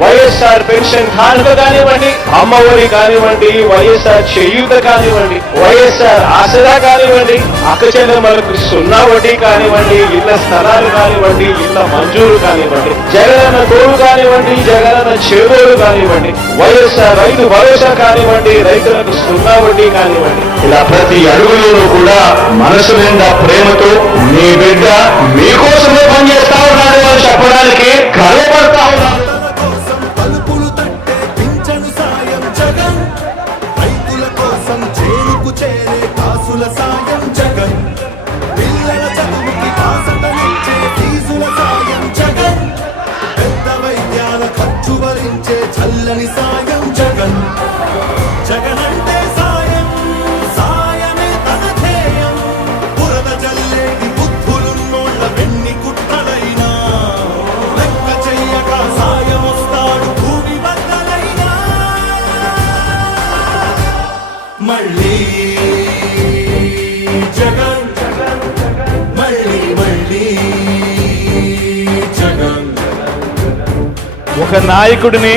YSR pension కానుక కానివ్వండి అమ్మ ఒడి కానివ్వండి వైఎస్ఆర్ చేయూత కానివ్వండి వైఎస్ఆర్ ఆసరా కానివ్వండి అక్క సున్నా వడ్డీ కానివ్వండి ఇళ్ళ స్థలాలు కానివ్వండి ఇళ్ళ మంజూరు కానివ్వండి జగనన్న తోడు కానివ్వండి జగనన్న చేదోడు కానివ్వండి వైఎస్ఆర్ రైతు భరోసా కానివ్వండి రైతులకు సున్నా వడ్డీ కానివ్వండి. ఇలా ప్రతి అడుగులోనూ కూడా మనసు నిండా ప్రేమతో మీ బిడ్డ మీకోసమే పనిచేస్తా ఉన్నాడు అని చెప్పడానికి గర్వపడతా చల్లని సాయం జగన్. జగన్ అంటే సాయం సాయమే తన ధ్యేయం. బురద జల్లేటి బుద్ధులున్నోళ్ళ వెన్ని కుట్టలైనా లెక్క చెయ్యక సాయం వస్తాడు భూమి బద్దలైనా. మళ్ళీ జగన్ మళ్ళీ మళ్ళీ జగన్. ఒక నాయకుడిని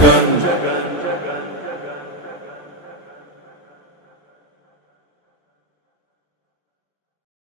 జగన్ మళ్ళీ మళ్ళీ జగన్